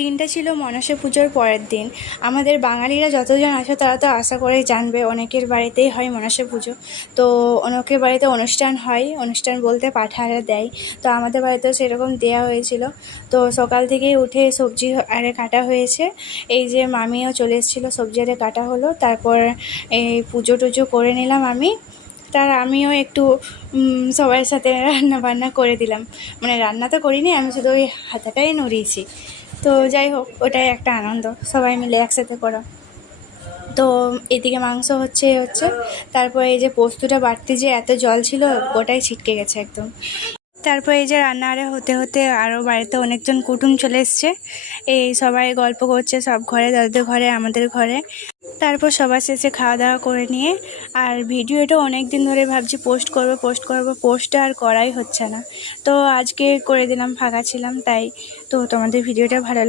দিনটা ছিল মনসা পুজোর পরের দিন। আমাদের বাঙালিরা যতজন আসে তারা তো আশা করেই জানবে, অনেকের বাড়িতেই হয় মনসা পুজো। তো অনেকের বাড়িতে অনুষ্ঠান হয়, অনুষ্ঠান বলতে পাঠারা দেয়। তো আমাদের বাড়িতেও সেরকম দেওয়া হয়েছিল। তো সকাল থেকেই উঠে সবজি আরে কাটা হয়েছে। এই যে মামিও চলে এসেছিলো, সবজি আরে কাটা হলো। তারপর এই পুজো টুজো করে নিলাম আমি। আমিও একটু সবার সাথে রান্না বান্না করে দিলাম। মানে রান্না তো করিনি, আমি শুধু ওই হাতাটাই নড়িয়েছি। তো যাই হোক, ওটাই একটা আনন্দ, সবাই মিলে একসাথে করা। তো এদিকে মাংস হচ্ছে। তারপর এই যে পোস্তটা বাটতে যে এত জল ছিল, গোটাই ছিটকে গেছে একদম। তারপর এই যে রান্না আরে হতে হতে আরও বাড়িতে অনেকজন কুটুম চলে এসছে। এই সবাই গল্প করছে, সব ঘরে, দাদুদের ঘরে, আমাদের ঘরে। তারপর সবার শেষে খাওয়া দাওয়া করে নিয়ে আর ভিডিওটা অনেক দিন ধরে ভাবছি পোস্ট করব, পোস্টটা আর করাই হচ্ছে না। তো আজকে করে দিলাম, ফাঁকা ছিলাম তাই। তো তোমাদের ভিডিওটা ভালো